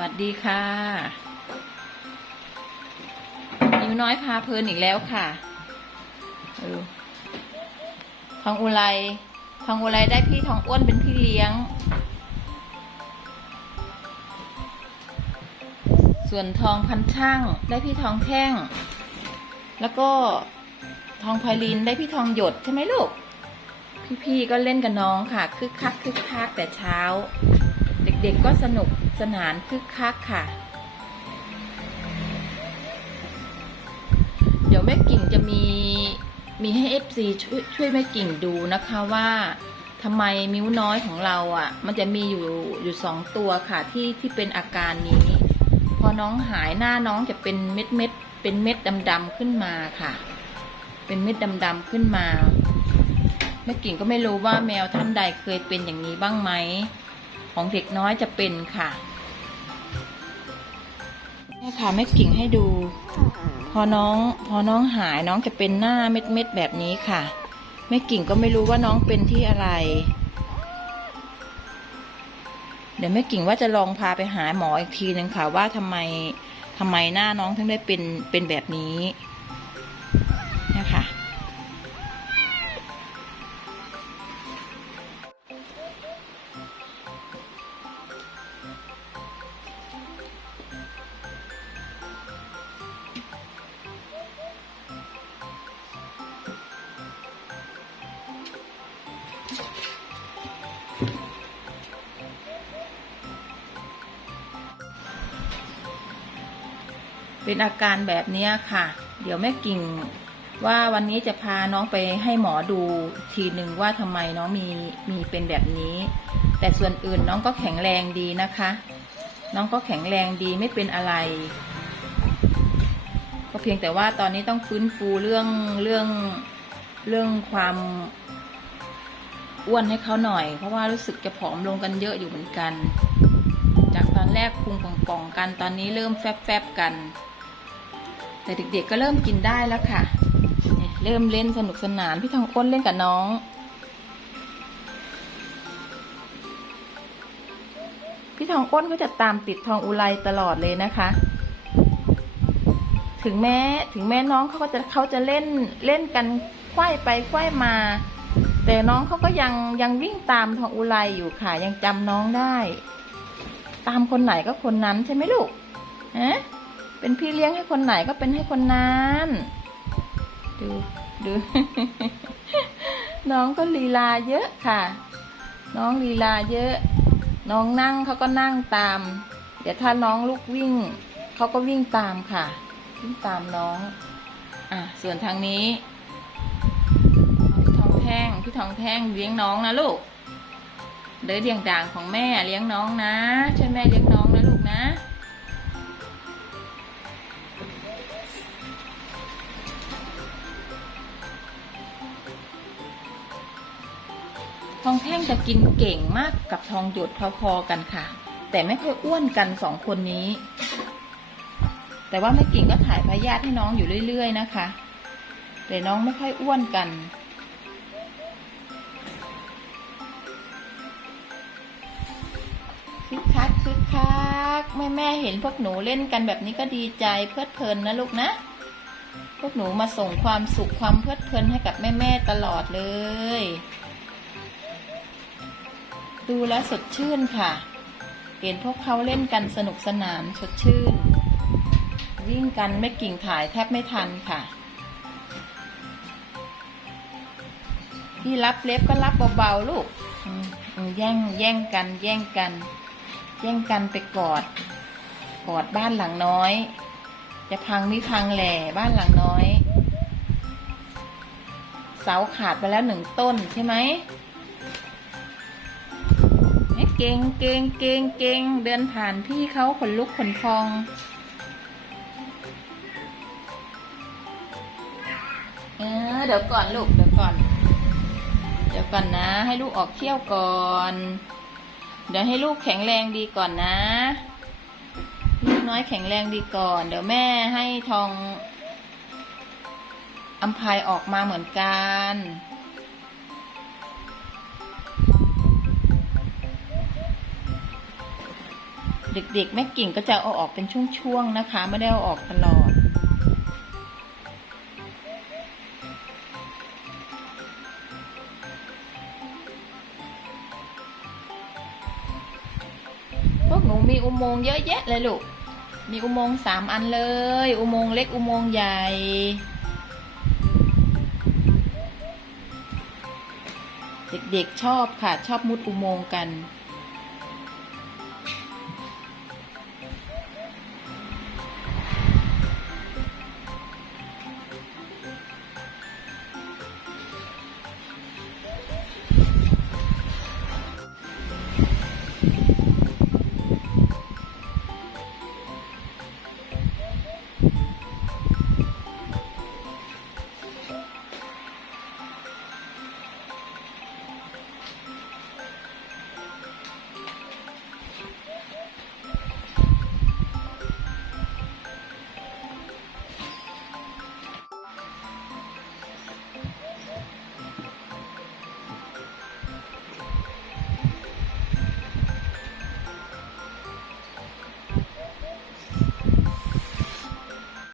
วัสดีค่ะนิวน้อยพาเพลินอีกแล้วค่ะออทองอุไรทองอุไรได้พี่ทองอ้วนเป็นพี่เลี้ยง ส่วนทองพันช่างได้พี่ทองแท่ง แล้วก็ทองไพลินได้พี่ทองหยดใช่ไหมลูก พี่ๆก็เล่นกับน้องค่ะคึกคักคึกคักแต่เช้า ด็กๆก็สนุกสนานคึกคักค่ะ เดี๋ยวแม่กิ่งจะมีมีให้ FC ช่วยช่วยแม่กิ่งดูนะคะว่าทำไมมิ้วน้อยของเราอะ่ะ มันจะมีอยู่อยู่สองตัวค่ะที่ที่เป็นอาการนี้ พอน้องหายหน้าน้องจะเป็นเม็ดเม็ดเป็นเม็ดดำๆขึ้นมาค่ะ เป็นเม็ดดำๆขึ้นมาแม่กิ่งก็ไม่รู้ว่าแมวท่านใดเคยเป็นอย่างนี้บ้างไหม ของเด็กน้อยจะเป็นค่ะแม่พาแม่กิ่งให้ดู พอน้องพอน้องหายน้องจะเป็นหน้าเม็ดเม็ดแบบนี้ค่ะแม่กิ่งก็ไม่รู้ว่าน้องเป็นที่อะไร เดี๋ยวแม่กิ่งว่าจะลองพาไปหาหมออีกทีหนึ่งค่ะว่าทำไมทำไมหน้าน้องถึงได้เป็นเป็นแบบนี้ เป็นอาการแบบนี้ค่ะ เดี๋ยวแม่กิ่งว่าวันนี้จะพาน้องไปให้หมอดูทีหนึ่งว่าทำไมน้องมีมีเป็นแบบนี้ แต่ส่วนอื่นน้องก็แข็งแรงดีนะคะ น้องก็แข็งแรงดีไม่เป็นอะไร ก็เพียงแต่ว่าตอนนี้ต้องฟื้นฟูเรื่องเรื่องเรื่องความอ้วนให้เขาหน่อย เพราะว่ารู้สึกจะผอมลงกันเยอะอยู่เหมือนกัน จากตอนแรกพุงป่องๆกันตอนนี้เริ่มแฟบๆกัน แต่เด็กๆก็เริ่มกินได้แล้วค่ะ เริ่มเล่นสนุกสนานพี่ทองอ้นเล่นกับน้อง พี่ทองอ้นก็จะตามติดทองอุไรตลอดเลยนะคะ ถึงแม้ถึงแม้น้องเขาก็จะเขาจะเล่นเล่นกันไขว้ไปไขว้มา แต่น้องเขาก็ยังยังวิ่งตามทองอุไรอยู่ค่ะ ยังจำน้องได้ ตามคนไหนก็คนนั้นใช่ไหมลูกฮะ เป็นพี่เลี้ยงให้คนไหนก็เป็นให้คนนั้นดูดูน้องก็ลีลาเยอะค่ะ น้องลีลาเยอะ น้องนั่งเขาก็นั่งตาม เดี๋ยวถ้าน้องลุกวิ่งเขาก็วิ่งตามค่ะ วิ่งตามน้อง อะส่วนทางนี้พี่ทองแท่งพี่ทองแท่งเลี้ยงน้องนะลูกเด้อเดียงด่างของแม่เลี้ยงน้องนะช่วยแม่เลี้ยงน้องนะลูกนะ ทองแท่งจะกินเก่งมากกับทองหยดพอๆกันค่ะ แต่ไม่ค่อยอ้วนกันสองคนนี้ แต่ว่าแม่กิ่งก็ถ่ายพยาธิให้น้องอยู่เรื่อย ๆ นะคะ แต่น้องไม่ค่อยอ้วนกันคึกคักคึกคักแม่แม่เห็นพวกหนูเล่นกันแบบนี้ก็ดีใจเพลิดเพลินนะลูกนะ พวกหนูมาส่งความสุขความเพลิดเพลินให้กับแม่แม่ตลอดเลย ดูแล้วสดชื่นค่ะ เห็นพวกเขาเล่นกันสนุกสนานสดชื่น วิ่งกันไม่กิ่งถ่ายแทบไม่ทันค่ะ ที่รับเล็บก็รับเบาๆลูกแย่งแย่งกันแย่งกัน แย่งกันไปกอด กอดบ้านหลังน้อย จะพังไม่พังแหล่บ้านหลังน้อย เสาขาดไปแล้วหนึ่งต้นใช่ไหม เก่งเก่งเก่งเก่งเดินผ่านพี่เขาขนลุกขนพอง เออเดี๋ยวก่อนลูกเดี๋ยวก่อน เดี๋ยวก่อนนะ ให้ลูกออกเที่ยวก่อน เดี๋ยวให้ลูกแข็งแรงดีก่อนนะ ลูกน้อยแข็งแรงดีก่อน เดี๋ยวแม่ให้ทองอัมพายออกมาเหมือนกัน เด็กๆแม่กิ่งก็จะเอาออกเป็นช่วงๆนะคะ ไม่ได้เอาออกตลอด พวกหนูมีอุโมงค์เยอะแยะเลยลูก มีอุโมงค์สามอันเลย อุโมงค์เล็กอุโมงค์ใหญ่เด็กๆชอบค่ะ ชอบมุดอุโมงค์กัน